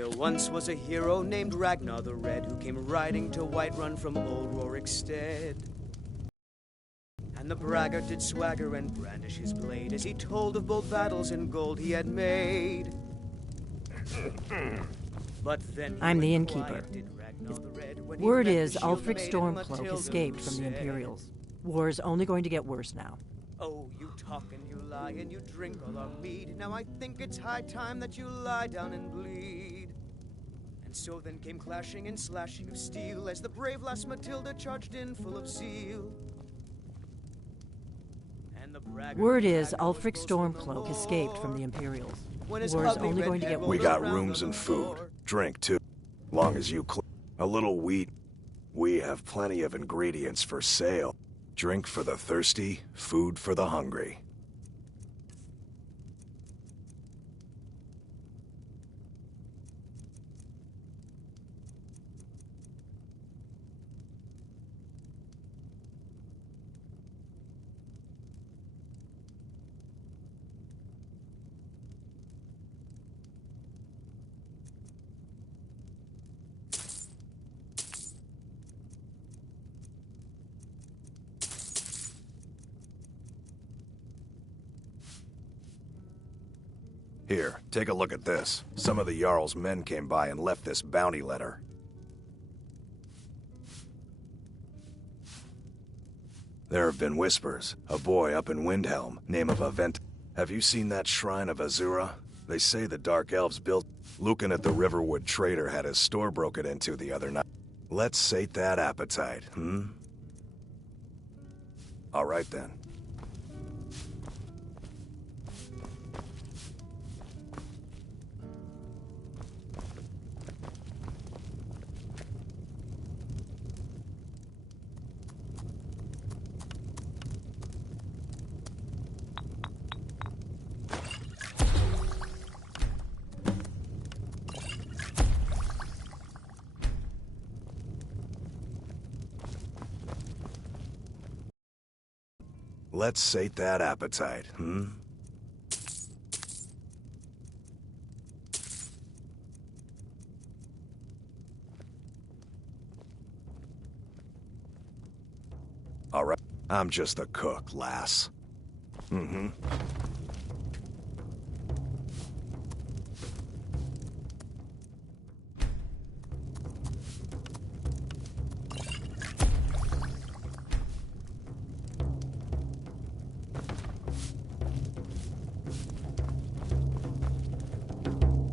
There once was a hero named Ragnar the Red who came riding to Whiterun from old Rorikstead. And the braggart did swagger and brandish his blade as he told of bold battles and gold he had made. But then I'm the innkeeper. Word is Ulfric Stormcloak escaped from the Imperials. War's only going to get worse now. Oh, you talk and you lie and you drink all our mead. Now I think it's high time that you lie down and bleed. And so then came clashing and slashing of steel as the brave lass Matilda charged in full of zeal. And the word is Ulfric Stormcloak escaped from the Imperials. War's only going to get worse. We got rooms and food. Drink, too. Long as you a little wheat. We have plenty of ingredients for sale. Drink for the thirsty, food for the hungry. Here, take a look at this. Some of the Jarl's men came by and left this bounty letter. There have been whispers. A boy up in Windhelm, name of Avent. Have you seen that shrine of Azura? They say the Dark Elves built. Lucan at the Riverwood Trader had his store broken into the other night. Let's sate that appetite, All right then. Let's sate that appetite, All right. I'm just the cook, lass.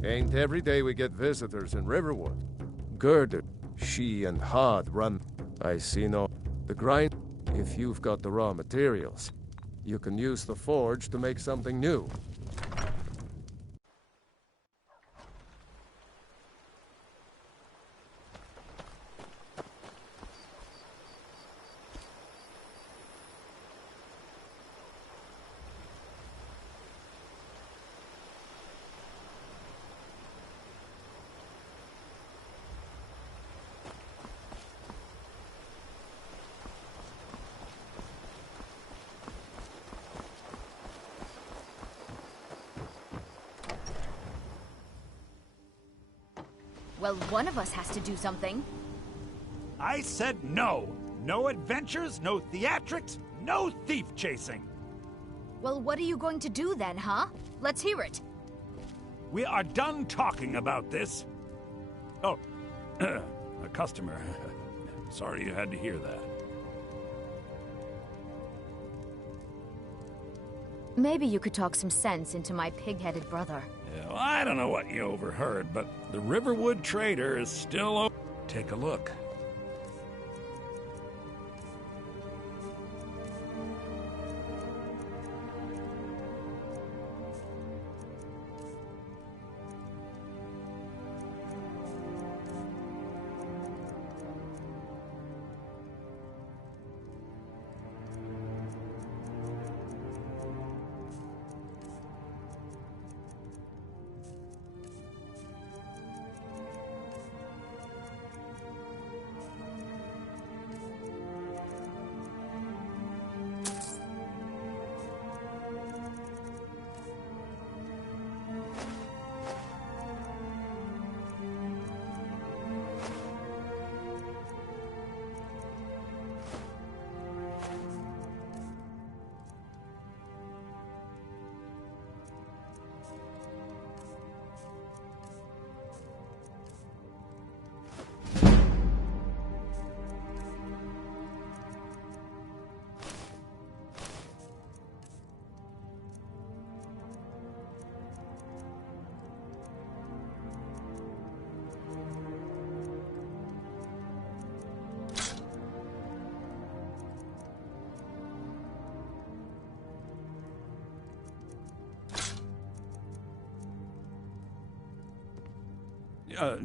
Ain't every day we get visitors in Riverwood. Gerda, she and Hod run. I see no... The grind... If you've got the raw materials, you can use the forge to make something new. Well, one of us has to do something. I said no. No adventures, no theatrics, no thief chasing. Well, what are you going to do then, huh? Let's hear it. We are done talking about this. Oh, a customer. Sorry you had to hear that. Maybe you could talk some sense into my pig-headed brother. Yeah, well, I don't know what you overheard, but the Riverwood Trader is still open. Take a look.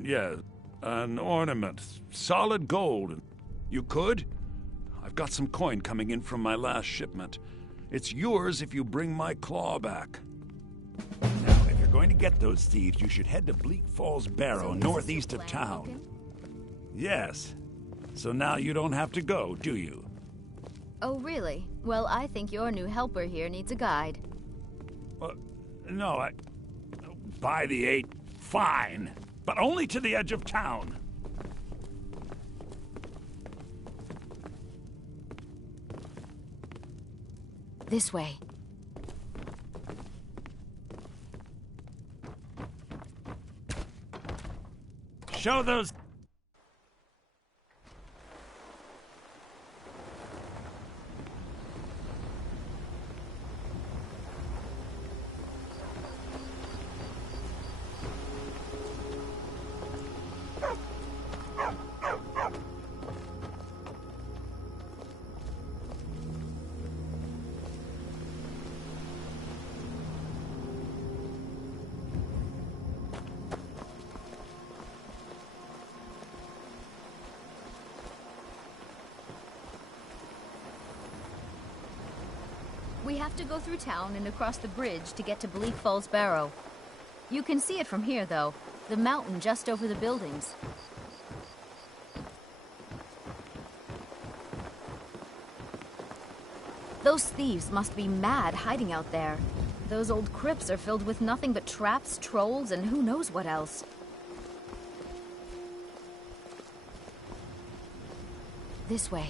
Yeah, an ornament. Solid gold. You could? I've got some coin coming in from my last shipment. It's yours if you bring my claw back. Now, if you're going to get those thieves, you should head to Bleak Falls Barrow, northeast of town. Yes. So now you don't have to go, do you? Oh, really? Well, I think your new helper here needs a guide. No, by the 8, fine. But only to the edge of town. This way. Show those... We have to go through town and across the bridge to get to Bleak Falls Barrow. You can see it from here, though. The mountain just over the buildings. Those thieves must be mad hiding out there. Those old crypts are filled with nothing but traps, trolls, and who knows what else. This way.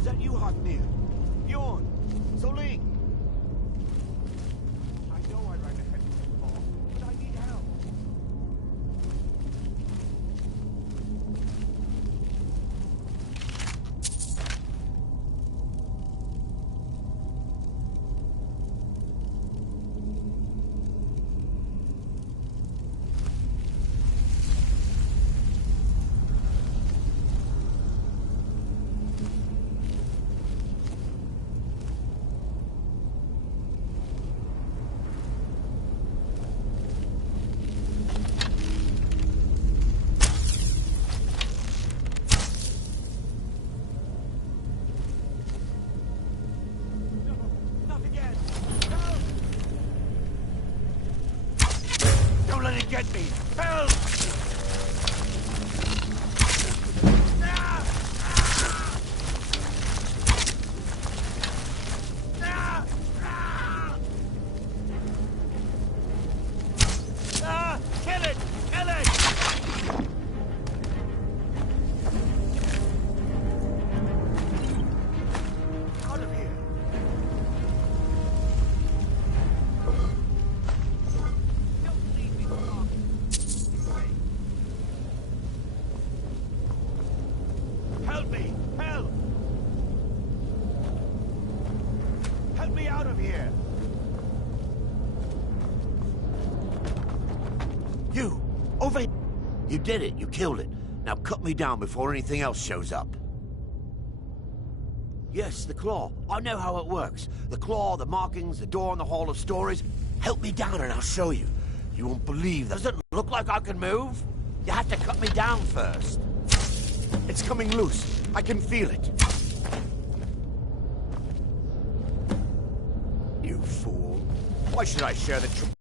Is that you, Hognir? Bjorn? Soling? I know I ran ahead of the ball, but I need help. Get me! Help! Kill it! Kill it! Out of here! Don't leave me alone. Help me! Help! Help me out of here! You! Over here! You did it. You killed it. Now cut me down before anything else shows up. Yes, the claw. I know how it works. The claw, the markings, the door in the Hall of Stories. Help me down and I'll show you. You won't believe. Does it look like I can move? You have to cut me down first. It's coming loose. I can feel it. You fool. Why should I share the truth?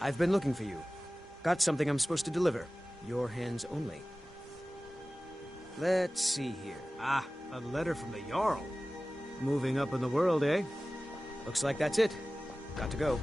I've been looking for you. Got something I'm supposed to deliver. Your hands only. Let's see here. Ah, a letter from the Jarl. Moving up in the world, eh? Looks like that's it. Got to go.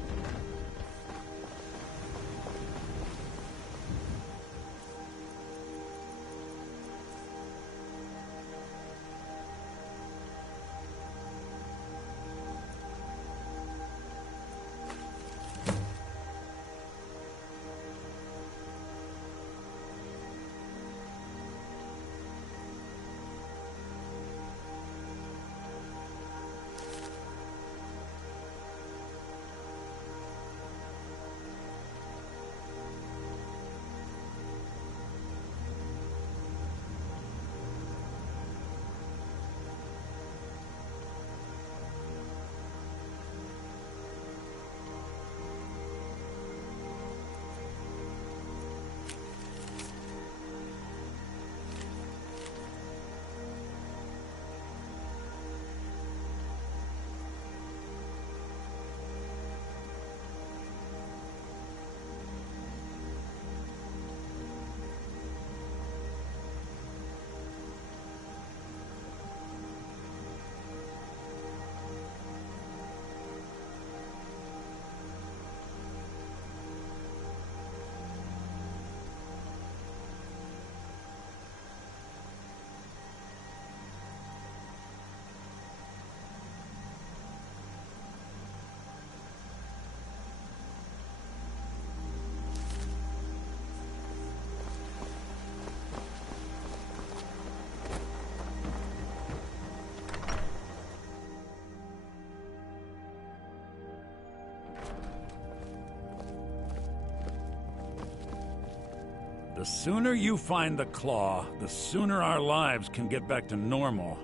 The sooner you find the claw, the sooner our lives can get back to normal.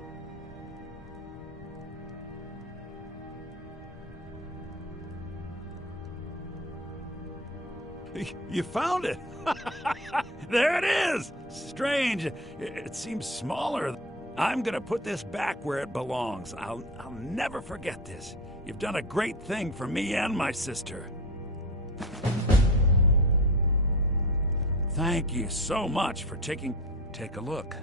You found it! There it is! Strange. It seems smaller. I'm gonna put this back where it belongs. I'll never forget this. You've done a great thing for me and my sister. Thank you so much for take a look.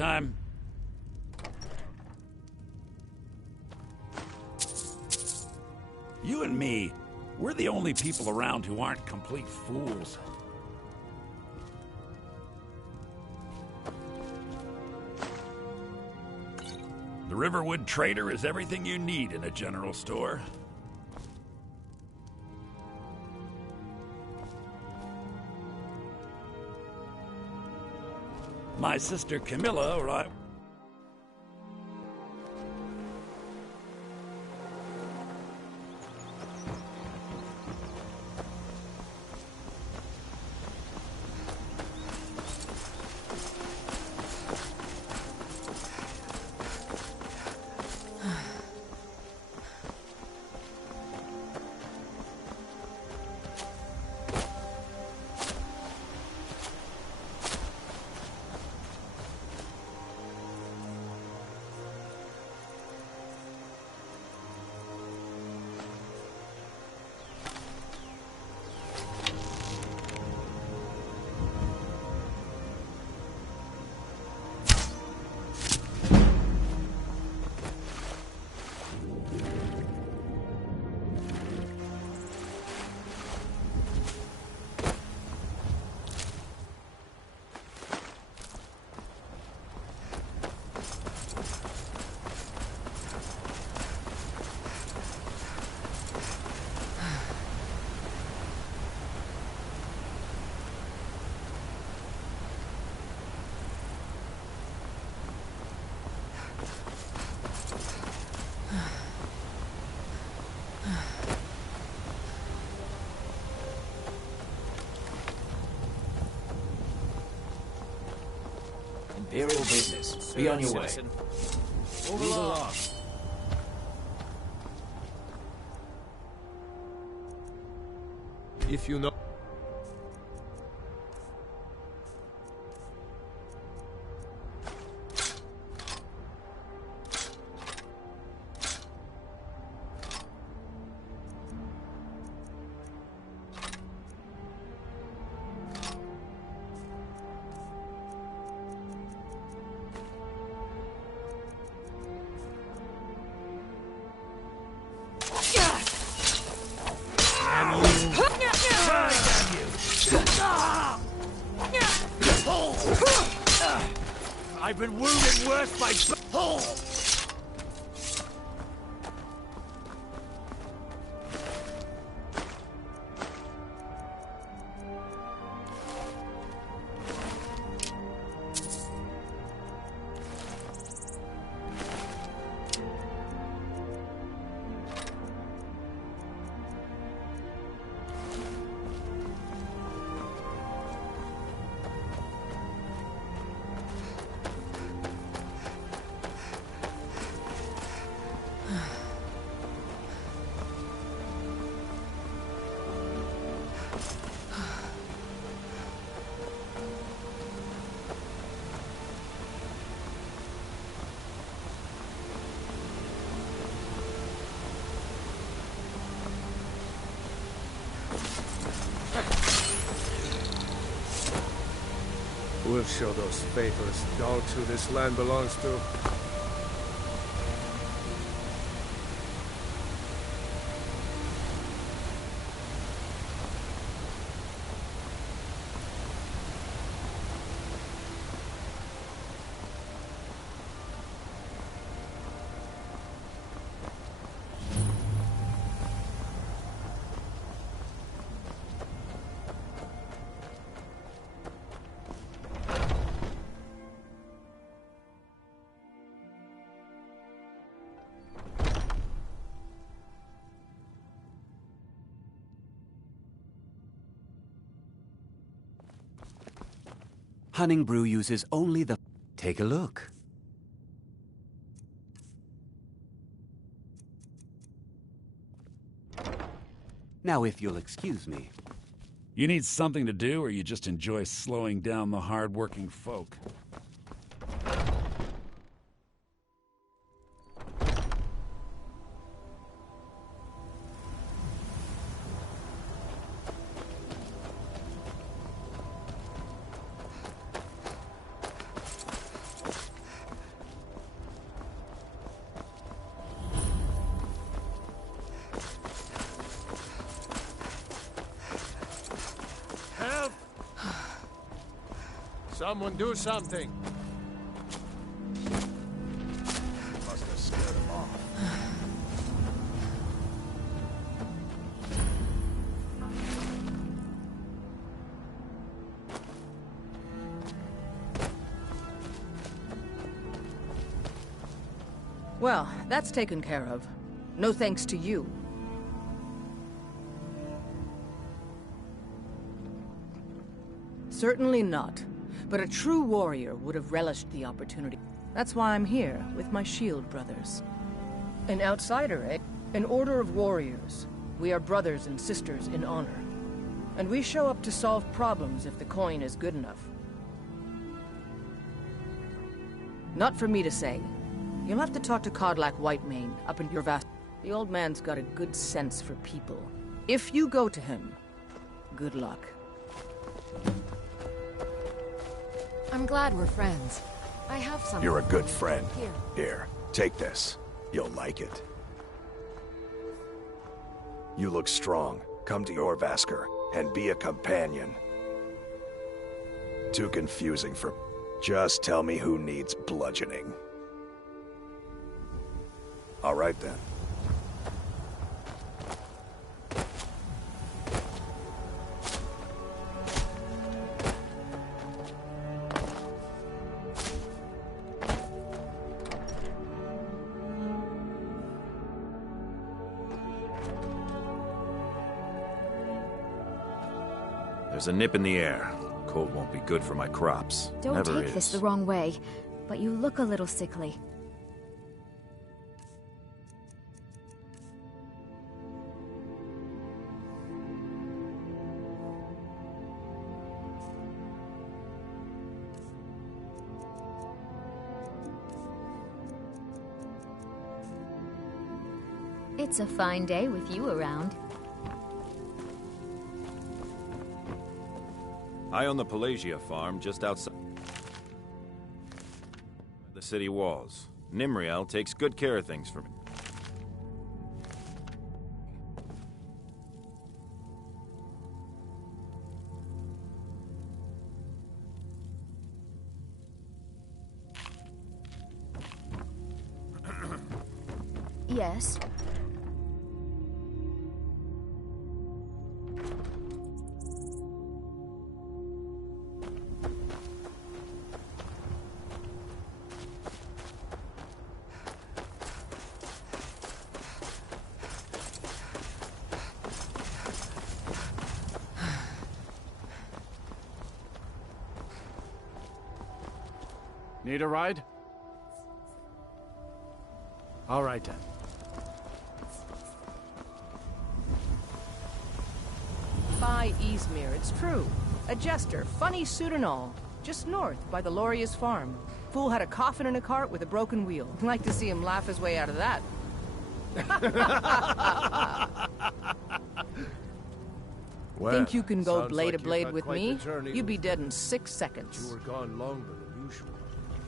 time. You and me, we're the only people around who aren't complete fools. The Riverwood Trader is everything you need in a general store. My sister Camilla or I... Imperial business. Be on your way. Move along. If you know... I've been wounded worse by... We'll show those faithless dogs who this land belongs to. Hunning Brew uses only the... Take a look. Now, if you'll excuse me. You need something to do, or you just enjoy slowing down the hard-working folk? Someone do something! Must have scared him off. Well, that's taken care of. No thanks to you. Certainly not. But a true warrior would have relished the opportunity. That's why I'm here, with my shield brothers. An outsider, eh? An order of warriors. We are brothers and sisters in honor. And we show up to solve problems if the coin is good enough. Not for me to say. You'll have to talk to Codlack Whitemane up in your vast... The old man's got a good sense for people. If you go to him, good luck. I'm glad we're friends. I have something. You're a good friend. Here. Here, take this. You'll like it. You look strong. Come to Jorvaskr and be a companion. Too confusing for... Just tell me who needs bludgeoning. All right then. There's a nip in the air. Cold won't be good for my crops. Don't Never take this is. the wrong way, but you look a little sickly. It's a fine day with you around. I own the Pelagia farm just outside the city walls. Nimriel takes good care of things for me. Yes. Need a ride? All right then. By Izmir, it's true. A jester, funny suit and all. Just north, by the Loria's farm. Fool had a coffin in a cart with a broken wheel. Like to see him laugh his way out of that. Well, think you can go sounds blade like to you've blade had with quite me? the journey You'd be with dead me. in 6 seconds. You were gone longer than usual.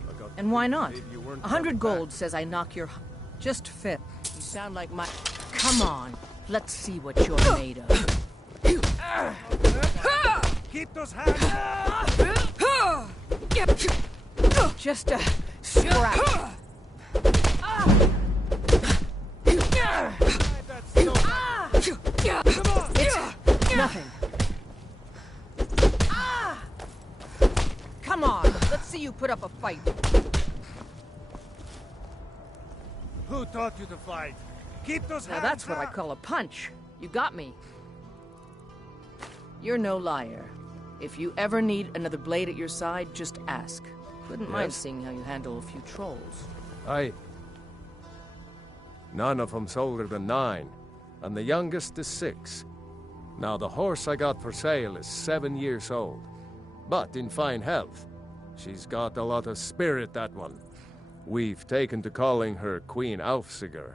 I got the And why feeling not? maybe you weren't 100 coming gold back. says I knock your... Just fit. You sound like my... Come on. Let's see what you're made of. Keep those hands! Just a scrap. It's nothing. Come on. Let's see you put up a fight. Who taught you to fight? Keep those Now hands that's what I up! call a punch. You got me. You're no liar. If you ever need another blade at your side, just ask. Wouldn't mind Yes? seeing how you handle a few trolls. None of them's older than 9, and the youngest is 6. Now, the horse I got for sale is 7 years old, but in fine health. She's got a lot of spirit, that one. We've taken to calling her Queen Alfsiger,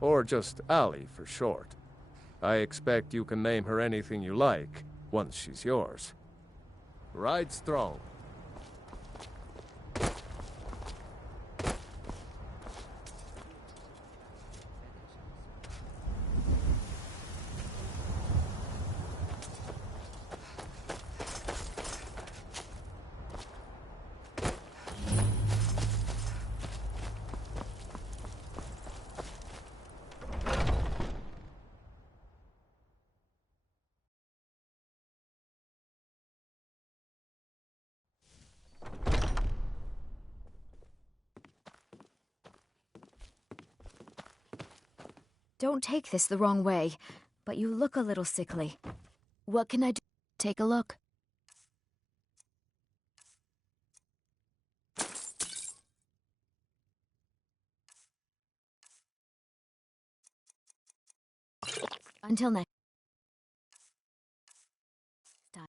or just Ali for short. I expect you can name her anything you like, once she's yours. Ride strong. Don't take this the wrong way, but you look a little sickly. What can I do? Take a look. Until next time.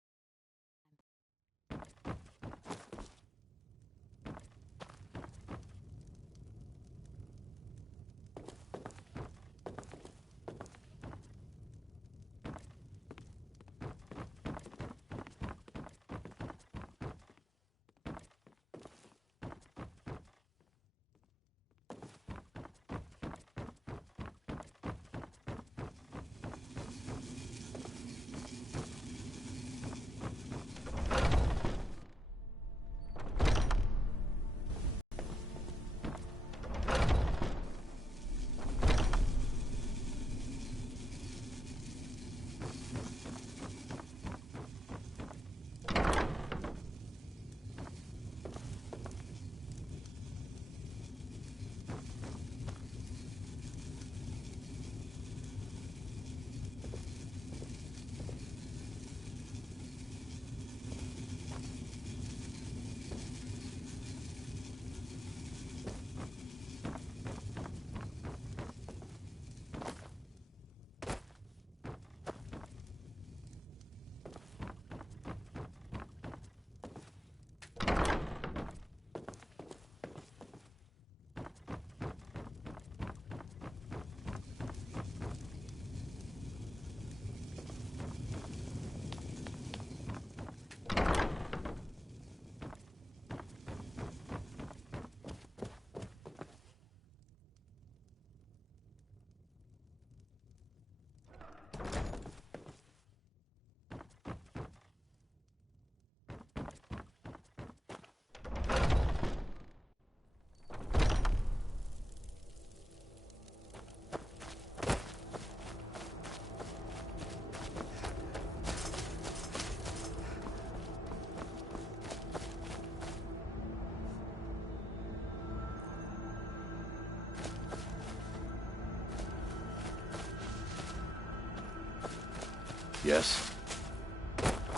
Yes?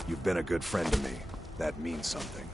You've been a good friend to me. That means something.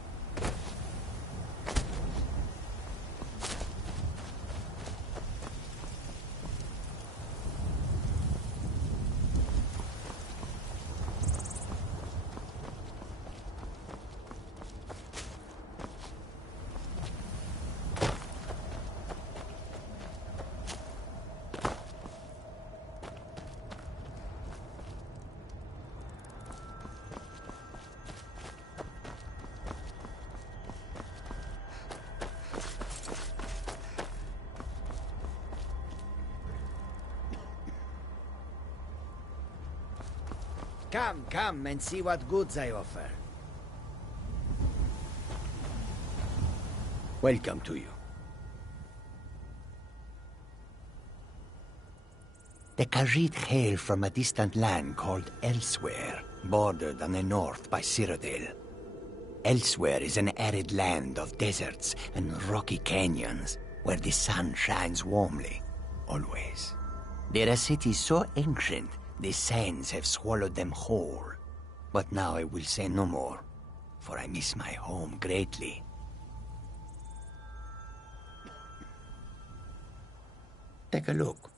Come and see what goods I offer. Welcome to you. The Khajiit hail from a distant land called Elsewhere, bordered on the north by Cyrodiil. Elsewhere is an arid land of deserts and rocky canyons, where the sun shines warmly, always. They're a city so ancient, the sands have swallowed them whole. But now I will say no more, for I miss my home greatly. Take a look.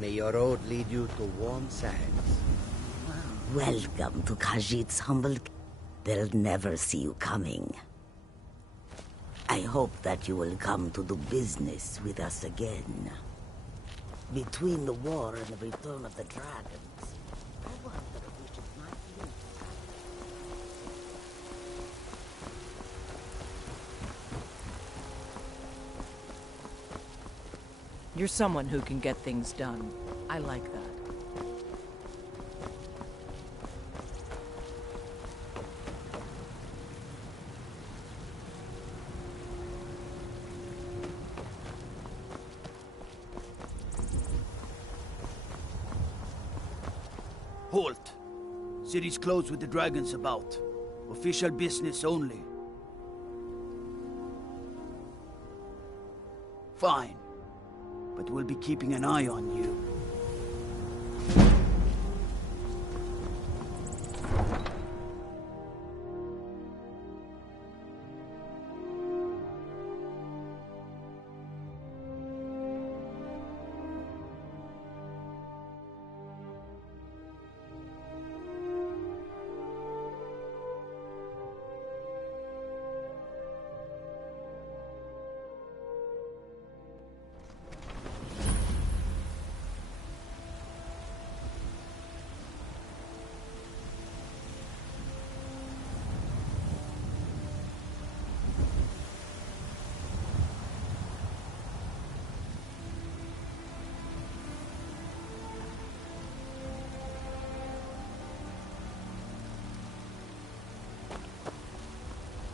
May your road lead you to warm sands. Welcome to Khajiit's humble... They'll never see you coming. I hope that you will come to do business with us again. Between the war and the return of the dragons, I wonder if we should not leave. You're someone who can get things done. I like that. Halt! City's closed with the dragons about. Official business only. Fine. But we'll be keeping an eye on you.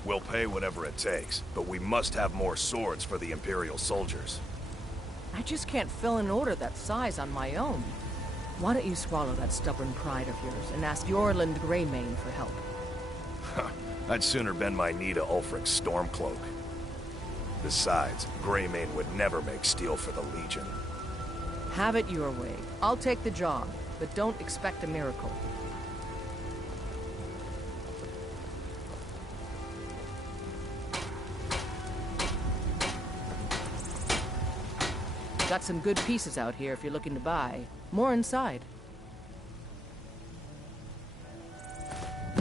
We'll pay whatever it takes, but we must have more swords for the Imperial soldiers. I just can't fill an order that size on my own. Why don't you swallow that stubborn pride of yours and ask Yorland Greymane for help? I'd sooner bend my knee to Ulfric's Stormcloak. Besides, Greymane would never make steel for the Legion. Have it your way. I'll take the job, but don't expect a miracle. Got some good pieces out here if you're looking to buy. More inside.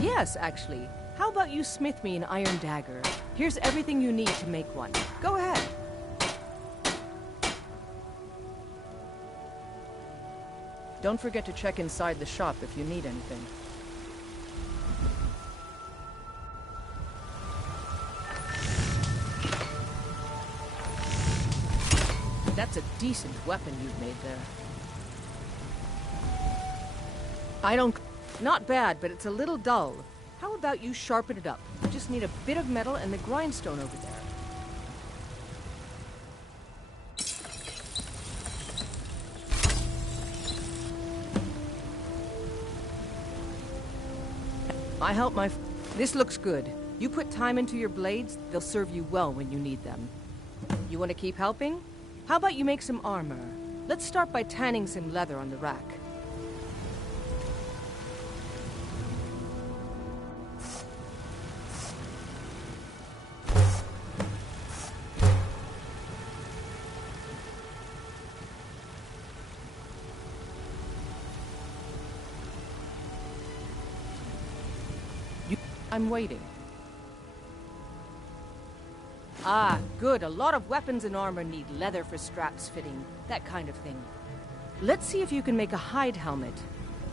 Yes, actually. How about you smith me an iron dagger? Here's everything you need to make one. Go ahead. Don't forget to check inside the shop if you need anything. That's a decent weapon you've made there. Not bad, but it's a little dull. How about you sharpen it up? You just need a bit of metal and the grindstone over there. I help my... This looks good. You put time into your blades, they'll serve you well when you need them. You want to keep helping? How about you make some armor? Let's start by tanning some leather on the rack. I'm waiting. Ah, good. A lot of weapons and armor need leather for straps fitting, that kind of thing. Let's see if you can make a hide helmet.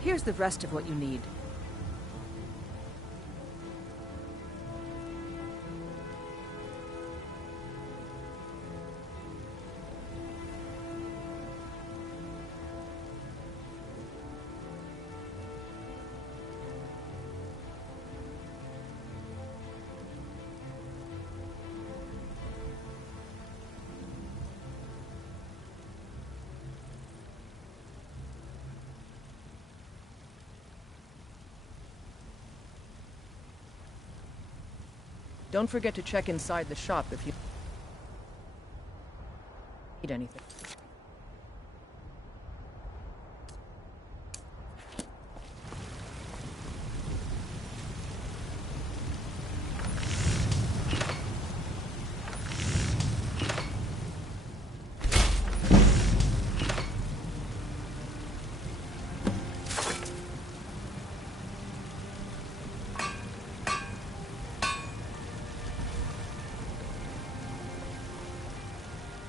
Here's the rest of what you need. Don't forget to check inside the shop if you need anything.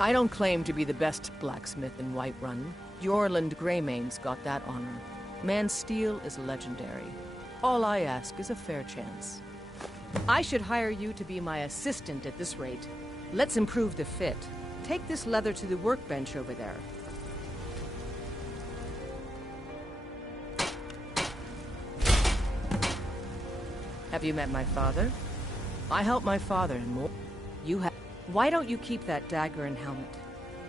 I don't claim to be the best blacksmith in Whiterun. Jorland Greymane's got that honor. Man's steel is legendary. All I ask is a fair chance. I should hire you to be my assistant at this rate. Let's improve the fit. Take this leather to the workbench over there. Have you met my father? I helped my father and more. You have. Why don't you keep that dagger and helmet?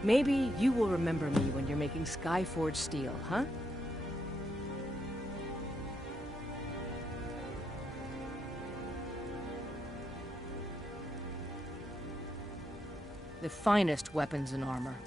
Maybe you will remember me when you're making Skyforged steel, huh? The finest weapons and armor.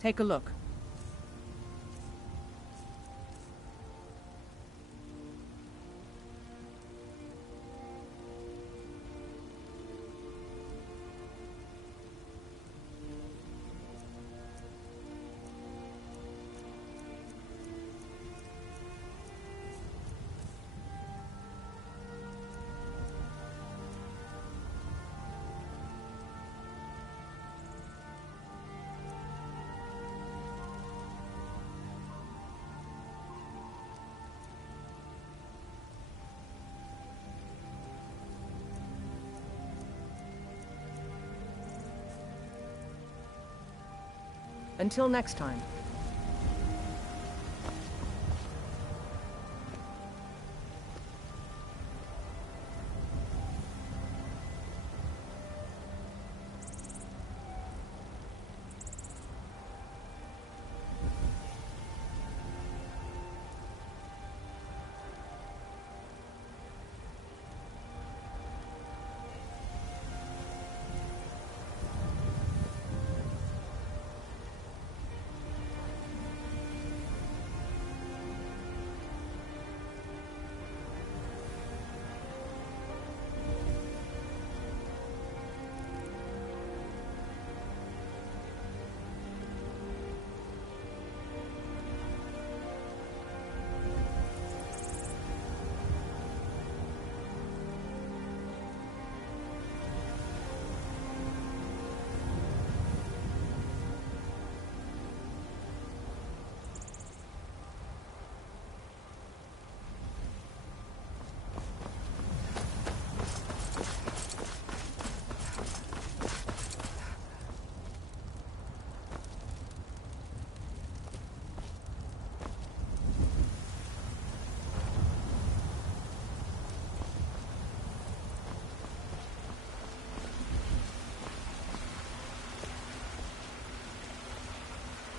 Take a look. Until next time.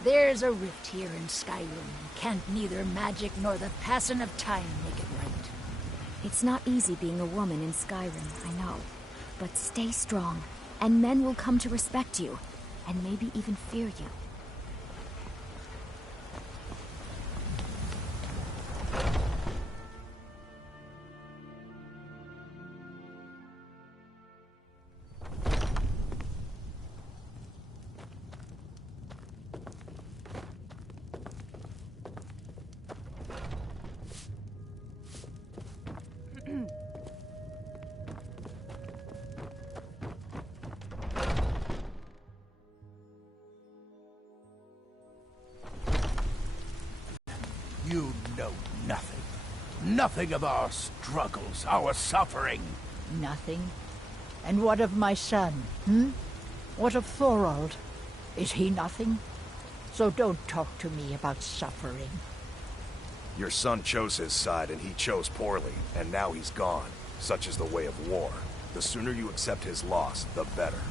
There's a rift here in Skyrim. Can't neither magic nor the passing of time make it right. It's not easy being a woman in Skyrim, I know. But stay strong, and men will come to respect you, and maybe even fear you. You know nothing. Nothing of our struggles, our suffering. Nothing? And what of my son, What of Thorald? Is he nothing? So don't talk to me about suffering. Your son chose his side and he chose poorly, and now he's gone. Such is the way of war. The sooner you accept his loss, the better.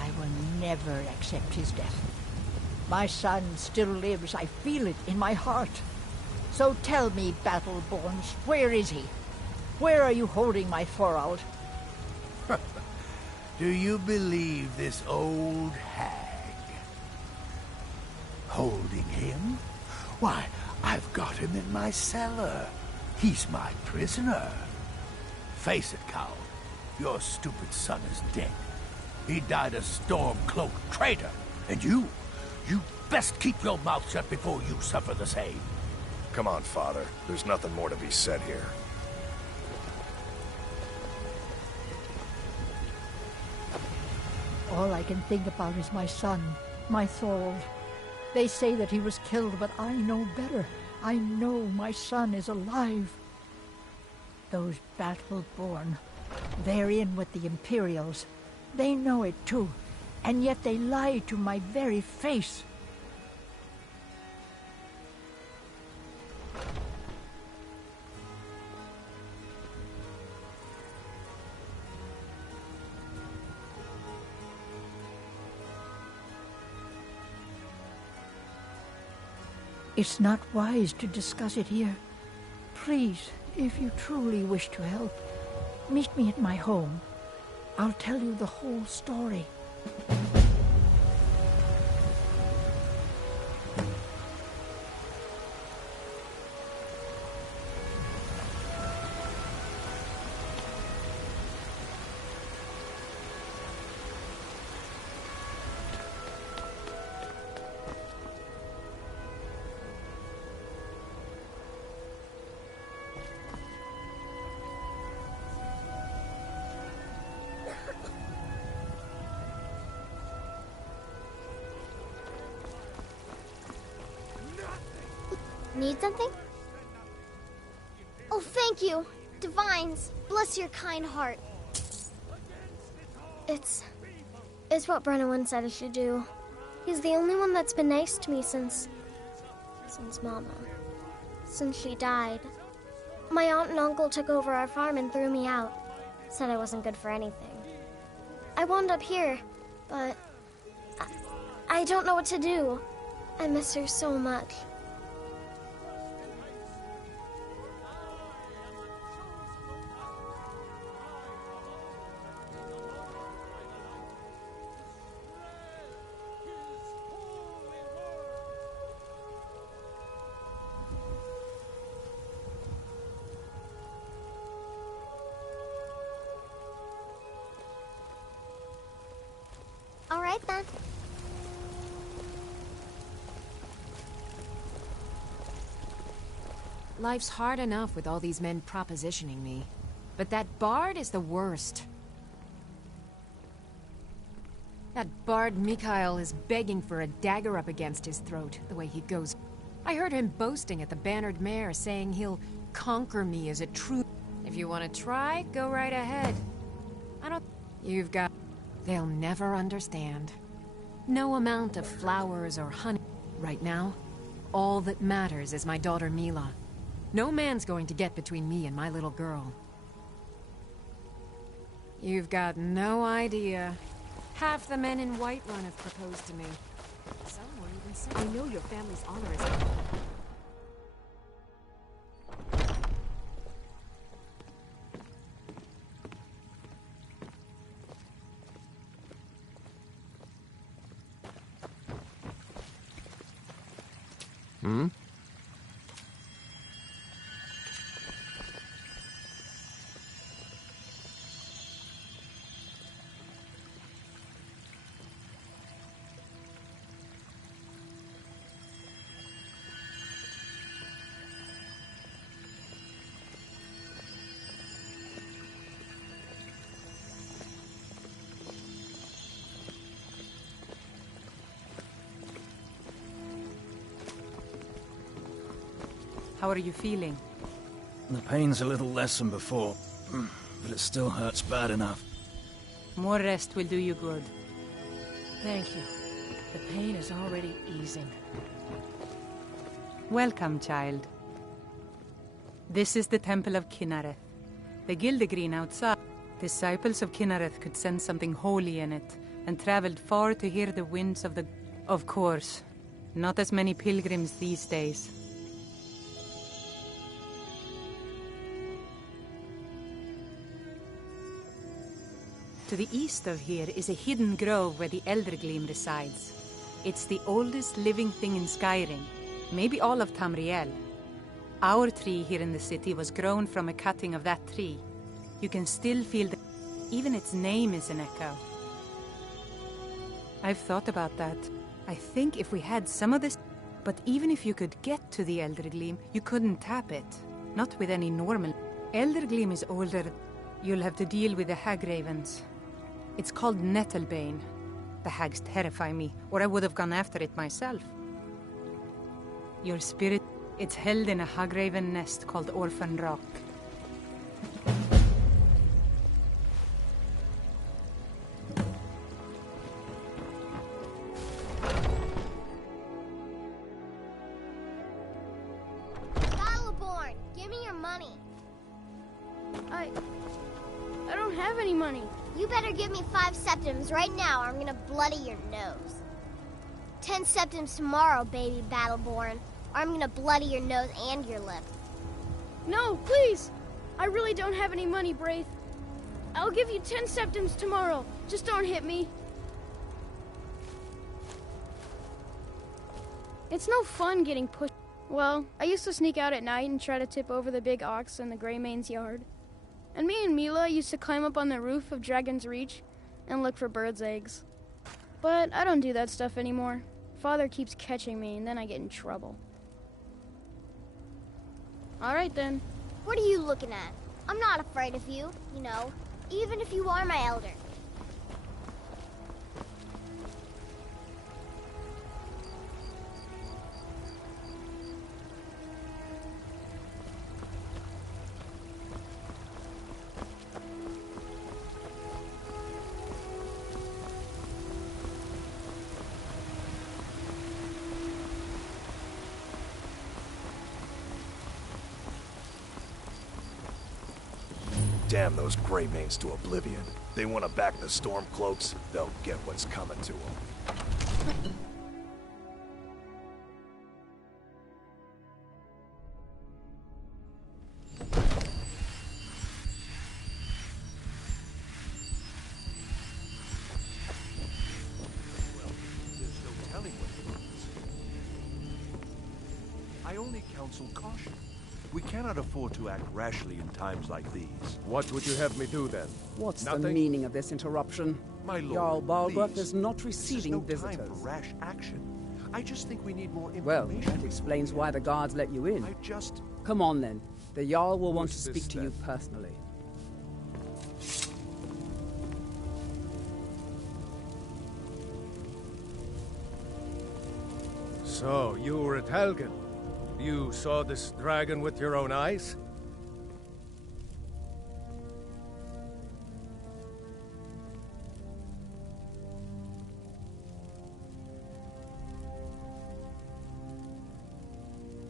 I will never accept his death. My son still lives. I feel it in my heart. So tell me, Battleborns, where is he? Where are you holding my Thorald? Do you believe this old hag? Holding him? Why, I've got him in my cellar. He's my prisoner. Face it, Cal. Your stupid son is dead. He died a storm-cloaked traitor. And you best keep your mouth shut before you suffer the same. Come on, Father. There's nothing more to be said here. All I can think about is my son, my Thorold. They say that he was killed, but I know better. I know my son is alive. Those battle-born, they're in with the Imperials. They know it too, and yet they lie to my very face. It's not wise to discuss it here. Please, if you truly wish to help, meet me at my home. I'll tell you the whole story. Need something? Oh, thank you, Divines. Bless your kind heart. It's what Brennan said I should do. He's the only one that's been nice to me since Mama. Since she died. My aunt and uncle took over our farm and threw me out. Said I wasn't good for anything. I wound up here, but I don't know what to do. I miss her so much. All right, then. Life's hard enough with all these men propositioning me. But that bard is the worst. That bard Mikhail is begging for a dagger up against his throat, the way he goes. I heard him boasting at the Bannered Mare, saying he'll conquer me as a true... If you want to try, go right ahead. I don't... You've got... They'll never understand. No amount of flowers or honey. Right now, all that matters is my daughter Mila. No man's going to get between me and my little girl. You've got no idea. Half the men in Whiterun have proposed to me. Some were even saying, I know your family's honor is... Hmm? How are you feeling? The pain's a little less than before, but it still hurts bad enough. More rest will do you good. Thank you. The pain is already easing. Welcome, child. This is the Temple of Kynareth. The Gildegreen outside. Disciples of Kynareth could sense something holy in it, and traveled far to hear the winds of the... Of course, not as many pilgrims these days. To the east of here is a hidden grove where the Eldergleam resides. It's the oldest living thing in Skyrim, maybe all of Tamriel. Our tree here in the city was grown from a cutting of that tree. You can still feel even its name is an echo. I've thought about that. I think if we had some of this, but even if you could get to the Eldergleam, you couldn't tap it. Not with any normal. Eldergleam is older. You'll have to deal with the hag ravens. It's called Nettlebane. The hags terrify me, or I would have gone after it myself. Your spirit, it's held in a hagraven nest called Orphan Rock. Battleborn, give me your money. I don't have any money. You better give me 5 septims right now or I'm gonna bloody your nose. 10 septims tomorrow, baby Battleborn, or I'm gonna bloody your nose and your lip. No, please! I really don't have any money, Braith. I'll give you 10 septims tomorrow. Just don't hit me. It's no fun getting pushed. Well, I used to sneak out at night and try to tip over the big ox in the Greymane's yard. And me and Mila used to climb up on the roof of Dragon's Reach and look for birds' eggs. But I don't do that stuff anymore. Father keeps catching me and then I get in trouble. All right then. What are you looking at? I'm not afraid of you, you know, even if you are my elder. Damn those Greymanes to oblivion. They want to back the Stormcloaks, they'll get what's coming to them. I only counsel caution. We cannot afford to act rashly in times like these. What would you have me do then? What's Nothing? the meaning of this interruption? My lord, Jarl Balgruuf please. is not receiving This is no visitors. time for rash action. I just think we need more Well, information. that explains why the guards let you in. I just... Come on then. The Jarl will want to Who's speak this, to you then? personally. So, you were at Helgen. You saw this dragon with your own eyes?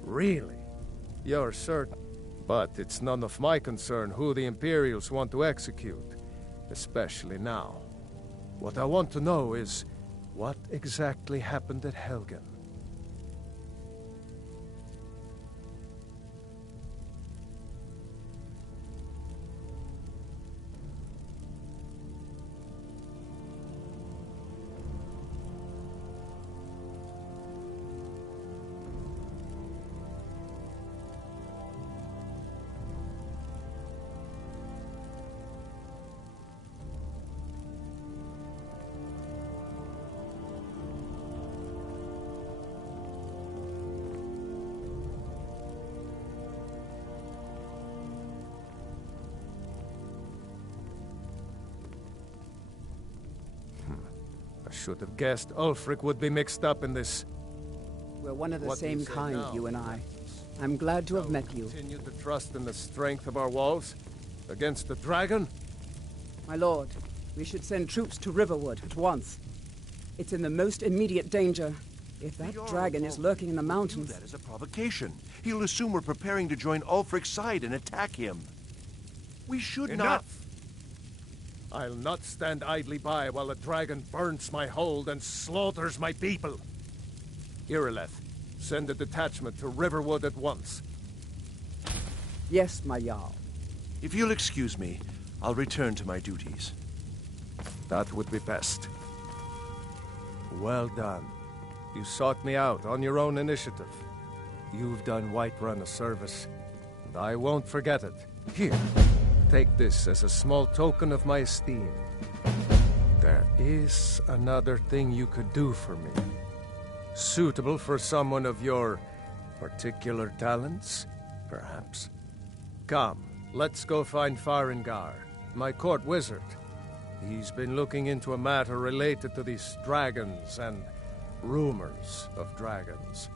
Really? You're certain? But it's none of my concern who the Imperials want to execute, especially now. What I want to know is, what exactly happened at Helgen? I should have guessed Ulfric would be mixed up in this. We're one of the What do you same say kind, now? you and I. I'm glad to have met you. Continue to trust in the strength of our walls? Against the dragon? My lord, we should send troops to Riverwood at once. It's in the most immediate danger. If that dragon is lurking in the mountains... That is a provocation. He'll assume we're preparing to join Ulfric's side and attack him. We should not... Enough! I'll not stand idly by while the dragon burns my hold and slaughters my people. Irileth, send a detachment to Riverwood at once. Yes, my Jarl. If you'll excuse me, I'll return to my duties. That would be best. Well done. You sought me out on your own initiative. You've done Whiterun a service, and I won't forget it. Here, take this as a small token of my esteem. There is another thing you could do for me. Suitable for someone of your particular talents, perhaps. Come, let's go find Farengar, my court wizard. He's been looking into a matter related to these dragons and rumors of dragons.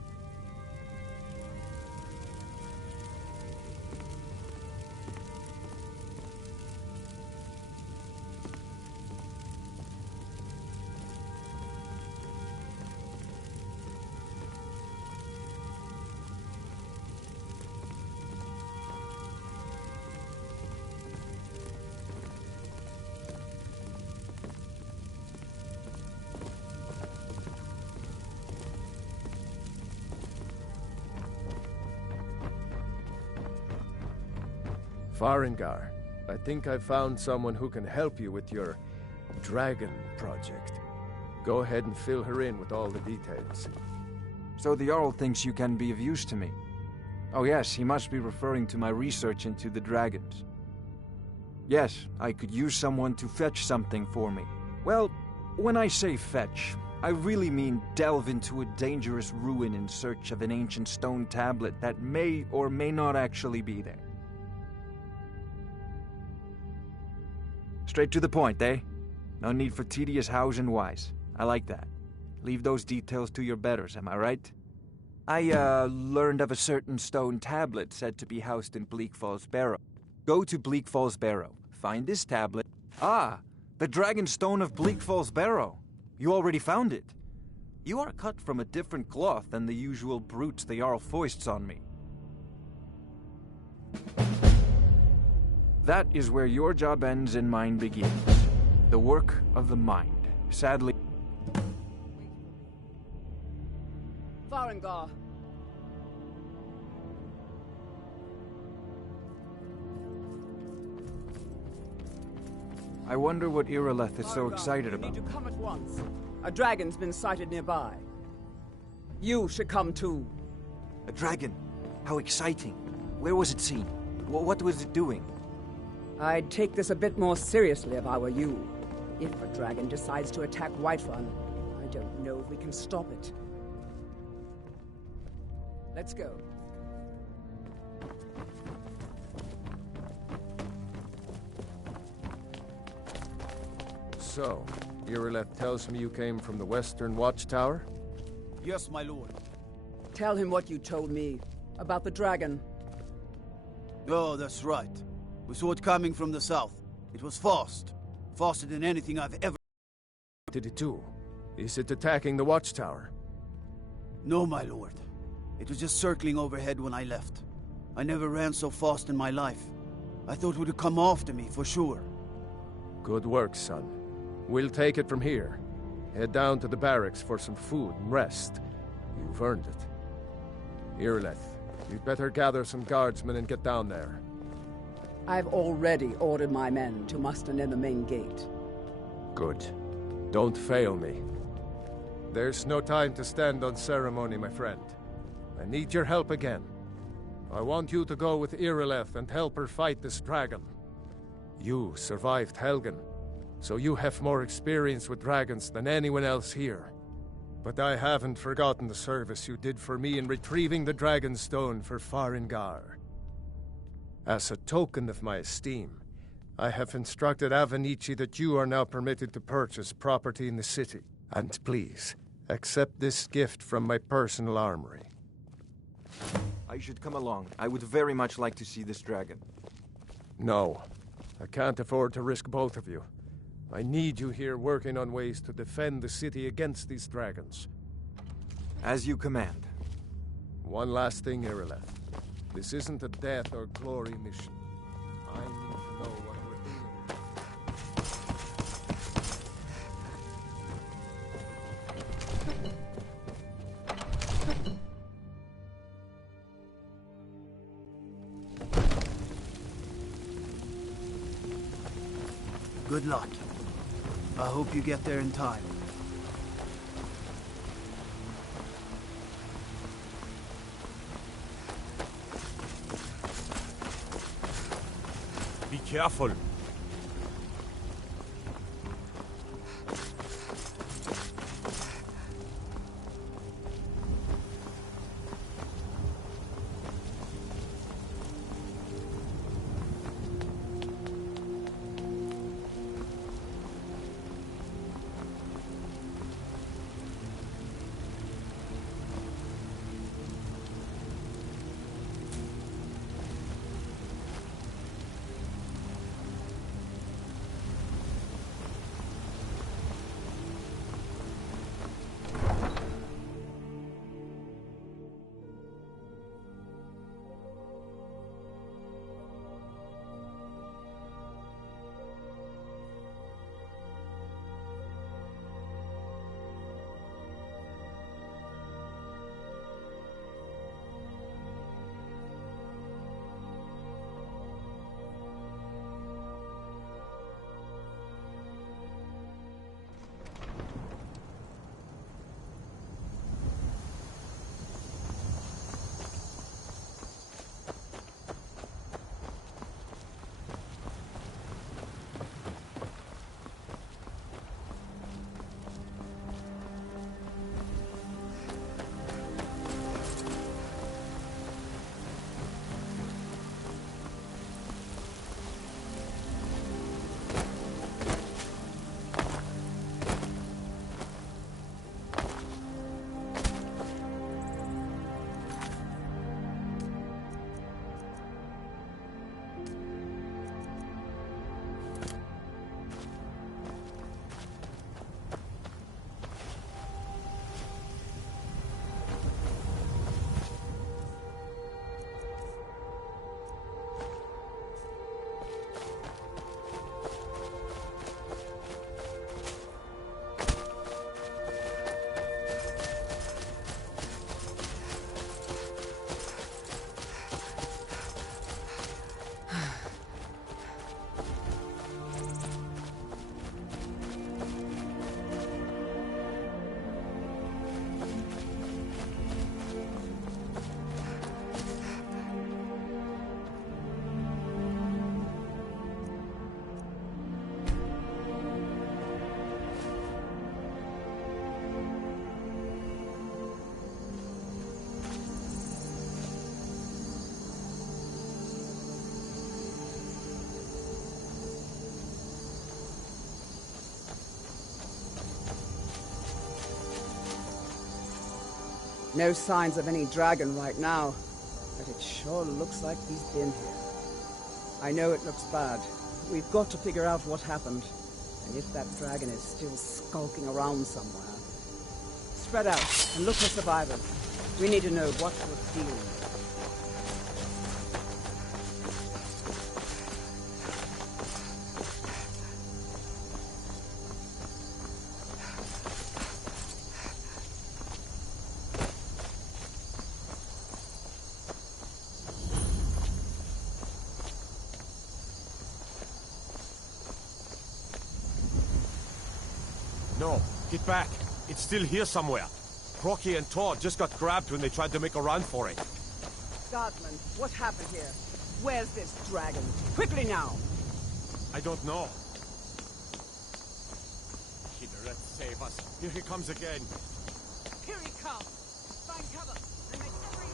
Farengar, I think I've found someone who can help you with your dragon project. Go ahead and fill her in with all the details. So the Jarl thinks you can be of use to me. Oh yes, he must be referring to my research into the dragons. Yes, I could use someone to fetch something for me. Well, when I say fetch, I really mean delve into a dangerous ruin in search of an ancient stone tablet that may or may not actually be there. Straight to the point, eh? No need for tedious hows and whys. I like that. Leave those details to your betters, am I right? I, learned of a certain stone tablet said to be housed in Bleak Falls Barrow. Go to Bleak Falls Barrow, find this tablet. Ah, the Dragon Stone of Bleak Falls Barrow. You already found it. You are cut from a different cloth than the usual brutes the Jarl foists on me. That is where your job ends and mine begins. The work of the mind. Sadly... Farengar. I wonder what Irileth is so excited about. You need to come at once. A dragon's been sighted nearby. You should come too. A dragon? How exciting. Where was it seen? What was it doing? I'd take this a bit more seriously if I were you. If a dragon decides to attack Whiterun, I don't know if we can stop it. Let's go. So, Irileth tells me you came from the Western Watchtower? Yes, my lord. Tell him what you told me about the dragon. Oh, that's right. We saw it coming from the south. It was fast. Faster than anything I've ever... What did it do? Is it attacking the Watchtower? No, my lord. It was just circling overhead when I left. I never ran so fast in my life. I thought it would come after me, for sure. Good work, son. We'll take it from here. Head down to the barracks for some food and rest. You've earned it. Irileth, you'd better gather some guardsmen and get down there. I've already ordered my men to muster near the main gate. Good. Don't fail me. There's no time to stand on ceremony, my friend. I need your help again. I want you to go with Irileth and help her fight this dragon. You survived Helgen, so you have more experience with dragons than anyone else here. But I haven't forgotten the service you did for me in retrieving the Dragon Stone for Farengar. As a token of my esteem, I have instructed Avenici that you are now permitted to purchase property in the city. And please, accept this gift from my personal armory. I should come along. I would very much like to see this dragon. No. I can't afford to risk both of you. I need you here working on ways to defend the city against these dragons. As you command. One last thing, Irileth. This isn't a death or glory mission. I need to know what we're Good luck. I hope you get there in time. Be careful. No signs of any dragon right now, but it sure looks like he's been here. I know it looks bad. We've got to figure out what happened, and if that dragon is still skulking around somewhere. Spread out and look for survivors. We need to know what we're dealing with. No, get back. It's still here somewhere. Crocky and Todd just got grabbed when they tried to make a run for it. Guardsman, what happened here? Where's this dragon? Quickly now! I don't know. Kinnereth, save us. Here he comes again. Here he comes! Find cover and make every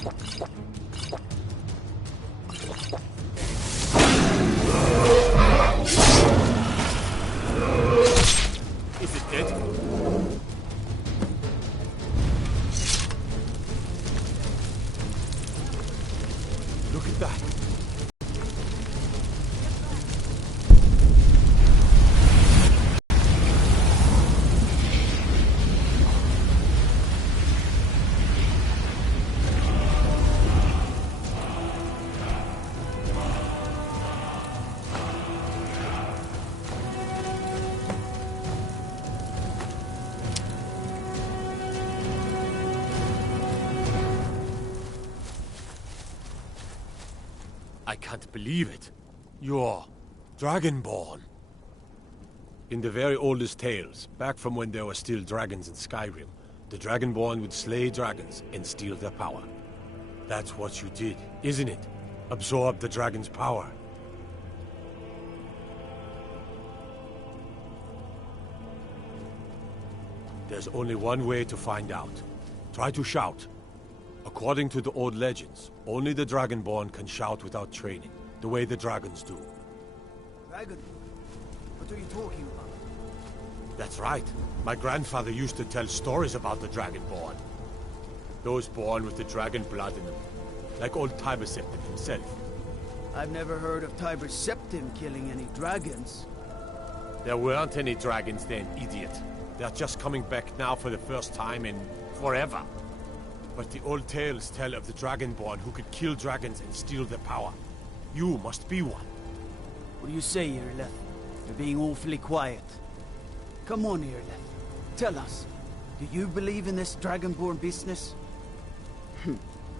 Is it dead? Look at that. I can't believe it. You're Dragonborn. In the very oldest tales, back from when there were still dragons in Skyrim, the Dragonborn would slay dragons and steal their power. That's what you did, isn't it? Absorb the dragon's power. There's only one way to find out. Try to shout. According to the old legends, only the Dragonborn can shout without training, the way the dragons do. Dragon? What are you talking about? That's right. My grandfather used to tell stories about the Dragonborn. Those born with the dragon blood in them, like old Tiber Septim himself. I've never heard of Tiber Septim killing any dragons. There weren't any dragons then, idiot. They're just coming back now for the first time in forever. But the old tales tell of the Dragonborn who could kill dragons and steal their power. You must be one. What do you say, Irleth? You're being awfully quiet. Come on, Irleth. Tell us. Do you believe in this Dragonborn business?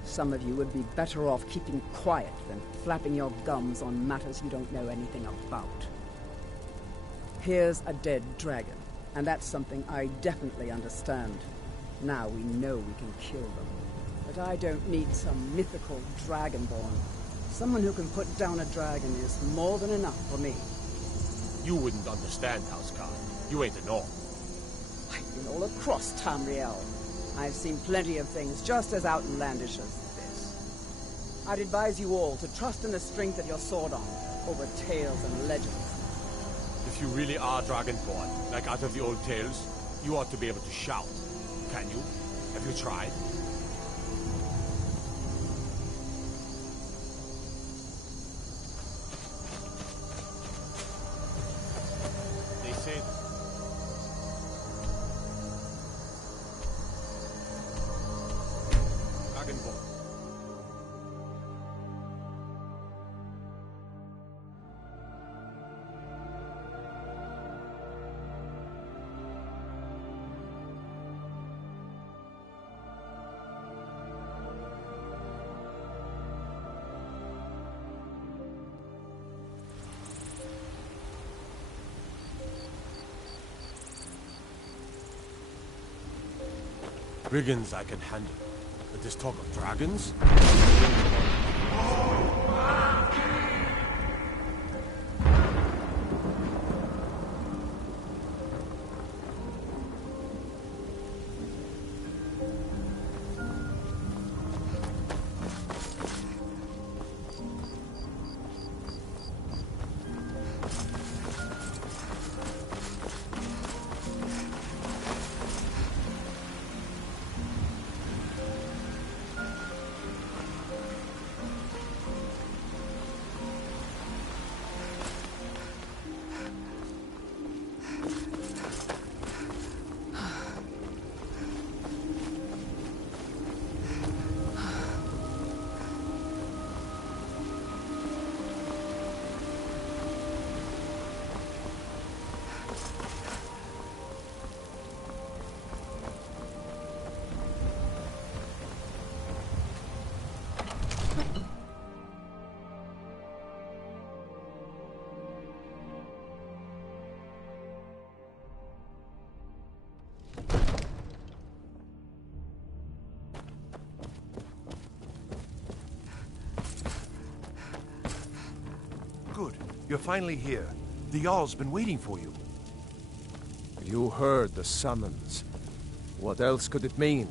Some of you would be better off keeping quiet than flapping your gums on matters you don't know anything about. Here's a dead dragon, and that's something I definitely understand. Now we know we can kill them. But I don't need some mythical Dragonborn. Someone who can put down a dragon is more than enough for me. You wouldn't understand, Houseguard. You ain't a Norm. I've been all across Tamriel. I've seen plenty of things just as outlandish as this. I'd advise you all to trust in the strength of your sword arm over tales and legends. If you really are Dragonborn, like out of the old tales, you ought to be able to shout. Can you? Have you tried? They say... Dragonborn. Brigands I can handle, but this talk of dragons? Good. You're finally here. The Jarl's been waiting for you. You heard the summons. What else could it mean?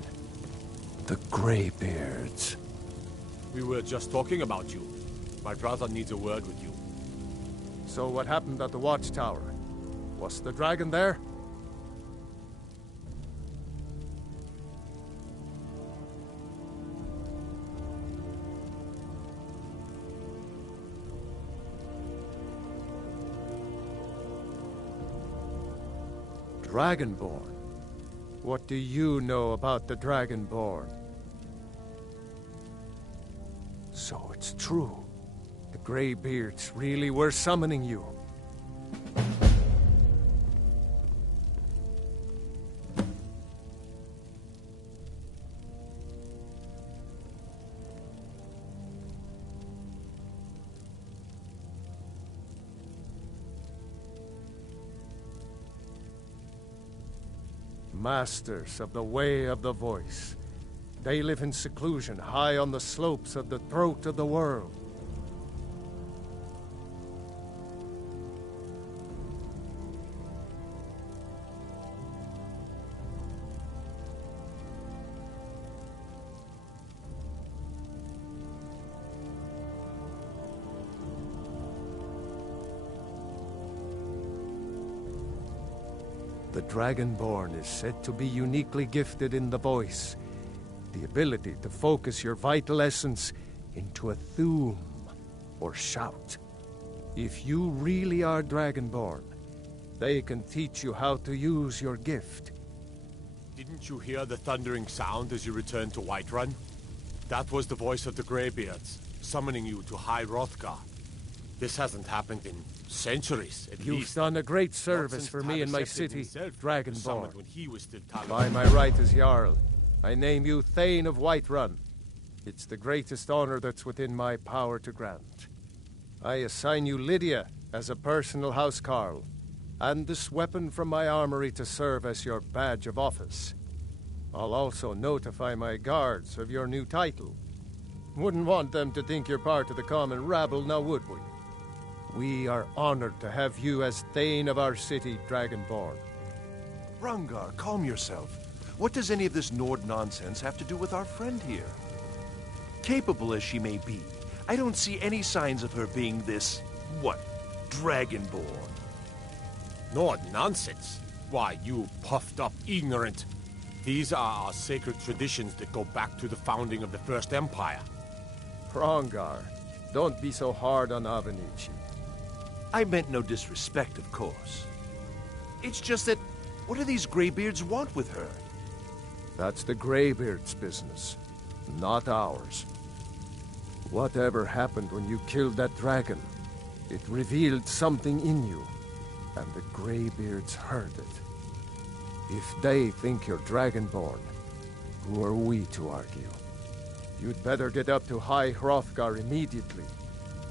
The Greybeards. We were just talking about you. My brother needs a word with you. So what happened at the watchtower? Was the dragon there? Dragonborn? What do you know about the Dragonborn? So it's true. The Greybeards really were summoning you. Masters of the Way of the Voice. They live in seclusion high on the slopes of the throat of the world. The Dragonborn is said to be uniquely gifted in the voice, the ability to focus your vital essence into a thum, or shout. If you really are Dragonborn, they can teach you how to use your gift. Didn't you hear the thundering sound as you returned to Whiterun? That was the voice of the Greybeards, summoning you to High Hrothgar. This hasn't happened in centuries, at You've least. done a great service for me in my city, Dragonborn. When he was still By my right as Jarl, I name you Thane of Whiterun. It's the greatest honor that's within my power to grant. I assign you Lydia as a personal housecarl, and this weapon from my armory to serve as your badge of office. I'll also notify my guards of your new title. Wouldn't want them to think you're part of the common rabble, now would we? We are honored to have you as Thane of our city, Dragonborn. Hrongar, calm yourself. What does any of this Nord nonsense have to do with our friend here? Capable as she may be, I don't see any signs of her being this, Dragonborn. Nord nonsense? Why, you puffed up ignorant. These are our sacred traditions that go back to the founding of the First Empire. Hrongar, don't be so hard on Avenici. I meant no disrespect, of course. It's just that, what do these Greybeards want with her? That's the Greybeards' business, not ours. Whatever happened when you killed that dragon, it revealed something in you, and the Greybeards heard it. If they think you're Dragonborn, who are we to argue? You'd better get up to High Hrothgar immediately.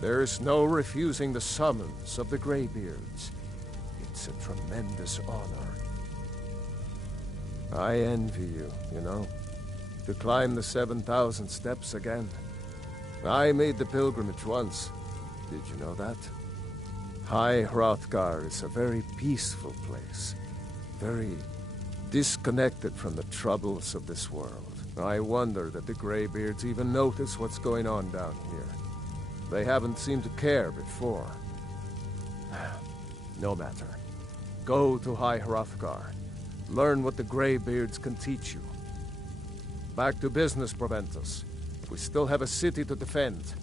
There's no refusing the summons of the Greybeards. It's a tremendous honor. I envy you, you know, to climb the 7,000 steps again. I made the pilgrimage once. Did you know that? High Hrothgar is a very peaceful place, very disconnected from the troubles of this world. I wonder that the Greybeards even notice what's going on down here. They haven't seemed to care before. No matter. Go to High Hrothgar. Learn what the Greybeards can teach you. Back to business, Proventus. We still have a city to defend.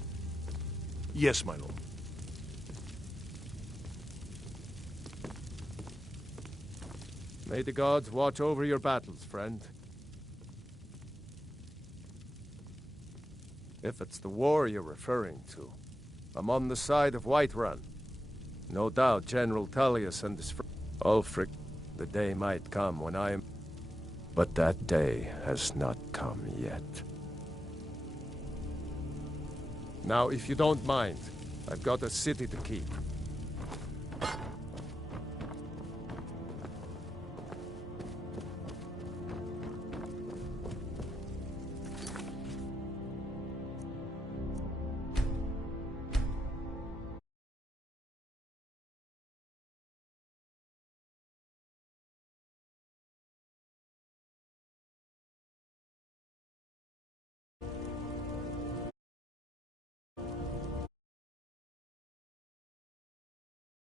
Yes, my lord. May the gods watch over your battles, friend. If it's the war you're referring to, I'm on the side of Whiterun. No doubt General Tullius and his friend Ulfric, the day might come when I am... But that day has not come yet. Now, if you don't mind, I've got a city to keep.